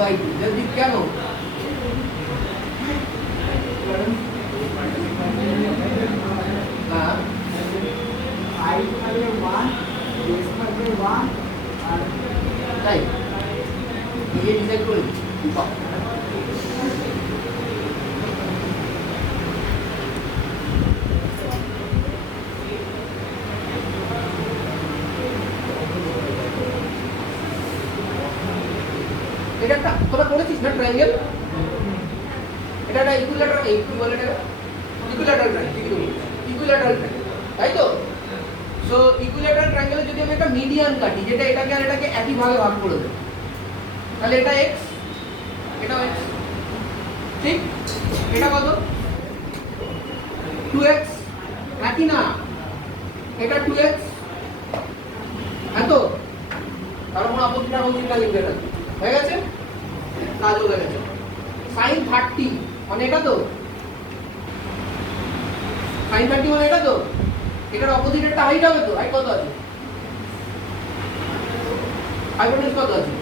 by 2 যদি কেন না I থাকলে 1 s থাকলে 1 আর তাই নিজে ডিসাইড করে বাহ এটা একটা তোরা করেছিস না ট্রায়াঙ্গেল এটা একটা ইকুইল্যাটারাল ট্রায়াঙ্গেল তাই তো সো ইকুইল্যাটারাল ট্রায়াঙ্গেলে যদি আমি একটা মিডিয়ান কাটি যেটা এটাকে আর এটাকে একই ভাগে ভাগ করে দেব তাহলে এটা x এটাও x ঠিক এটা কত 2x একই না এটা 2x এত তার কোনো আপত্তি না উচিত না লিখবে এটা হয়ে গেছে কাজ হয়ে গেছে sin 30 মানে এটা তো sin 30 মানে এটা তো এটার অপোজিট একটা হাইট হবে তো হাইট কত আছে হাইপোটেনাস কত আছে